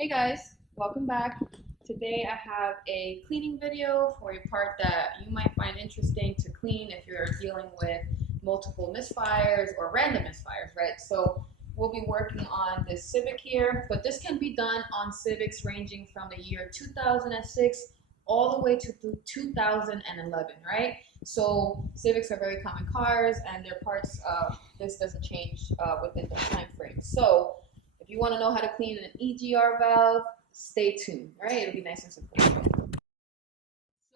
Hey guys, welcome back. Today I have a cleaning video for a part that you might find interesting to clean if you're dealing with multiple misfires or random misfires, right? So we'll be working on this Civic here, but this can be done on Civics ranging from the year 2006 all the way to 2011, right? So Civics are very common cars and their parts, this doesn't change within the time frame. So if you want to know how to clean an EGR valve, stay tuned, right? It'll be nice and simple.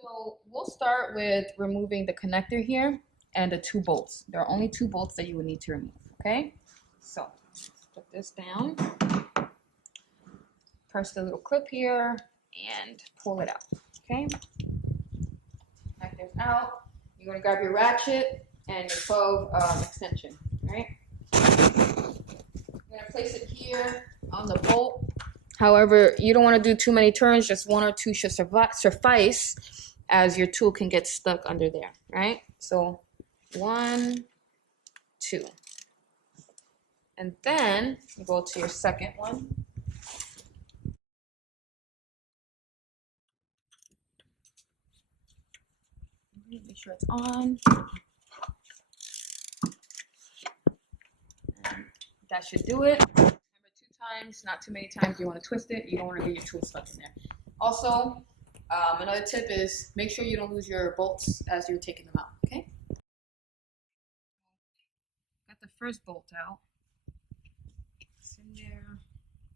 So we'll start with removing the connector here and the two bolts. There are only two bolts that you would need to remove, okay? So let's put this down, press the little clip here, and pull it out, okay? Connector's out. You're gonna grab your ratchet and your 12 extension, right? I'm gonna place it here on the bolt. However, you don't want to do too many turns, just one or two should suffice, as your tool can get stuck under there, right? So 1, 2. And then you go to your second one. Make sure it's on. And that should do it. Remember, 2 times, not too many times. You want to twist it. You don't want to get your tool stuck in there. Also, another tip is make sure you don't lose your bolts as you're taking them out, okay? Got the first bolt out. It's in there.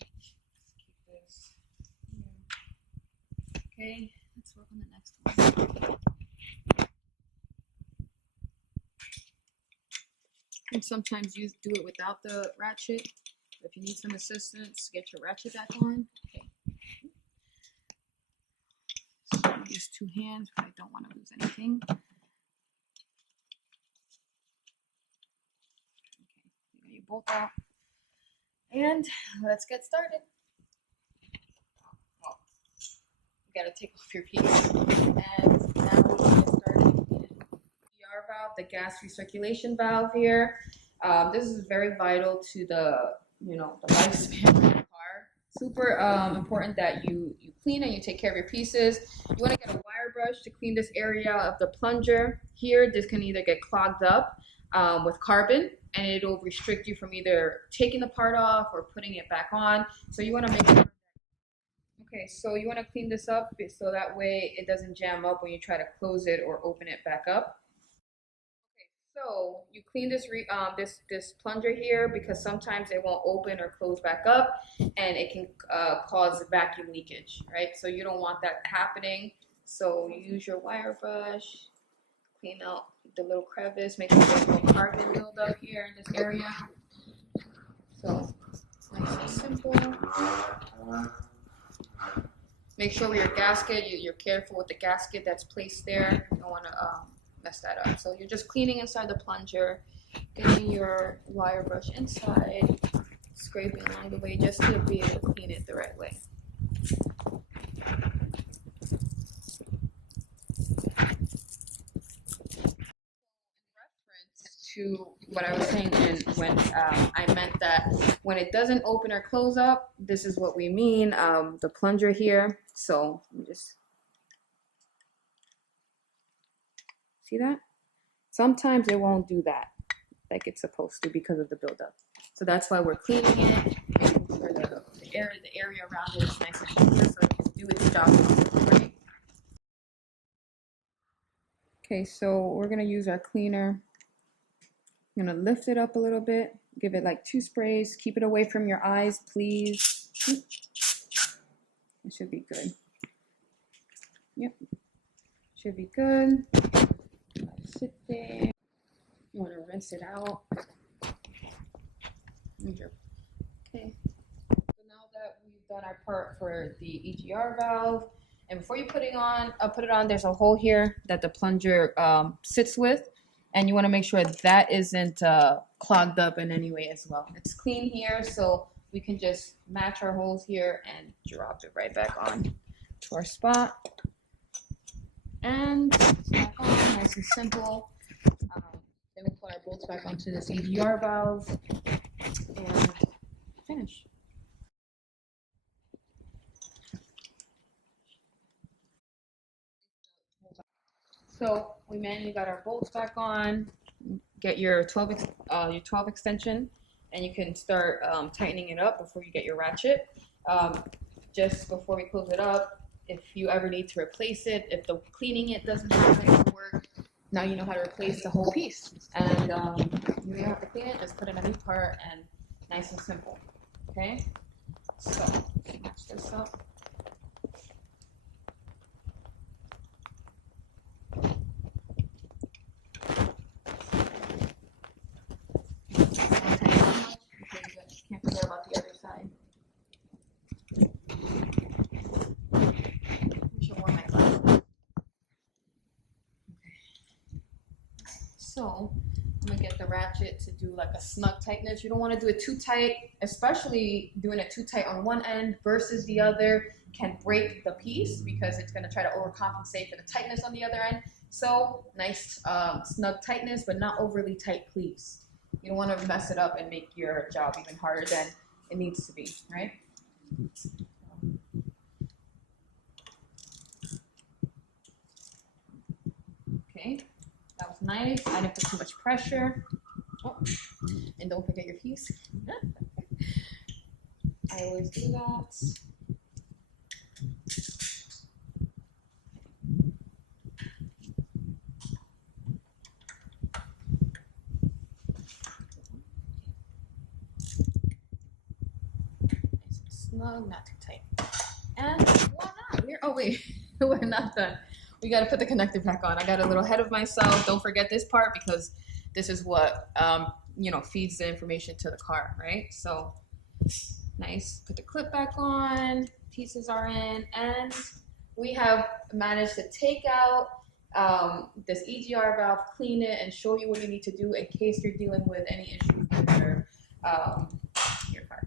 Let's keep this here. Okay, let's work on the next one. And sometimes you do it without the ratchet. If you need some assistance, get your ratchet back on. Okay. So use 2 hands, but I don't want to lose anything. Okay, you got your bolt out. And let's get started. Oh, you gotta take off your piece. And now we're gonna get started. EGR valve, the gas recirculation valve here. This is very vital to the lifespan of the car. Super important that you clean and you take care of your pieces. You want to get a wire brush to clean this area of the plunger here. This can either get clogged up with carbon, and it'll restrict you from either taking the part off or putting it back on. So you want to make sure. Okay, so you want to clean this up so that way it doesn't jam up when you try to close it or open it back up. So you clean this this plunger here because sometimes it won't open or close back up, and it can cause vacuum leakage, right? So you don't want that happening. So you use your wire brush, clean out the little crevice, make sure there's no carbon buildup here in this area. So nice and simple. Make sure with your gasket, you're careful with the gasket that's placed there. You don't want to mess that up. So you're just cleaning inside the plunger, getting your wire brush inside, scraping along the way just to be able to clean it the right way. To what I was saying, and when I meant that when it doesn't open or close up, this is what we mean, the plunger here. So let me just see that? Sometimes it won't do that like it's supposed to because of the buildup. So that's why we're cleaning it, making sure the area around it is nice and clear so it can do its job, right? Okay, so we're gonna use our cleaner. I'm gonna lift it up a little bit, give it like 2 sprays, keep it away from your eyes, please. It should be good. Yep, should be good. Sit there. You want to rinse it out. Okay. So now that we've done our part for the EGR valve, and before you put it on, there's a hole here that the plunger sits with, and you want to make sure that isn't clogged up in any way as well. It's clean here, so we can just match our holes here and drop it right back on to our spot. And it's back on, nice and simple. Then we'll put our bolts back onto this EGR valve and finish. So we manually got our bolts back on. Get your 12 extension, and you can start tightening it up before you get your ratchet. Just before we close it up, if you ever need to replace it, if the cleaning it doesn't happen work, now you know how to replace the whole piece. And you don't have to clean it, just put in a new part, and nice and simple. Okay, so match this up. Can't forget about the other side. I should wear my glasses. Okay. So I'm gonna get the ratchet to do like a snug tightness. You don't want to do it too tight, especially doing it too tight on one end versus the other can break the piece because it's gonna try to overcompensate for the tightness on the other end. So nice snug tightness, but not overly tight cleaves. You don't want to mess it up and make your job even harder than it needs to be, right? Okay, that was nice. I didn't put too much pressure. Oh, and don't forget your piece. I always do that. Nice and snug, not too tight. And voila, we're not done. We got to put the connector back on. I got a little ahead of myself. Don't forget this part because this is what feeds the information to the car, right? So nice. Put the clip back on. Pieces are in, and we have managed to take out this EGR valve, clean it, and show you what you need to do in case you're dealing with any issues with your car.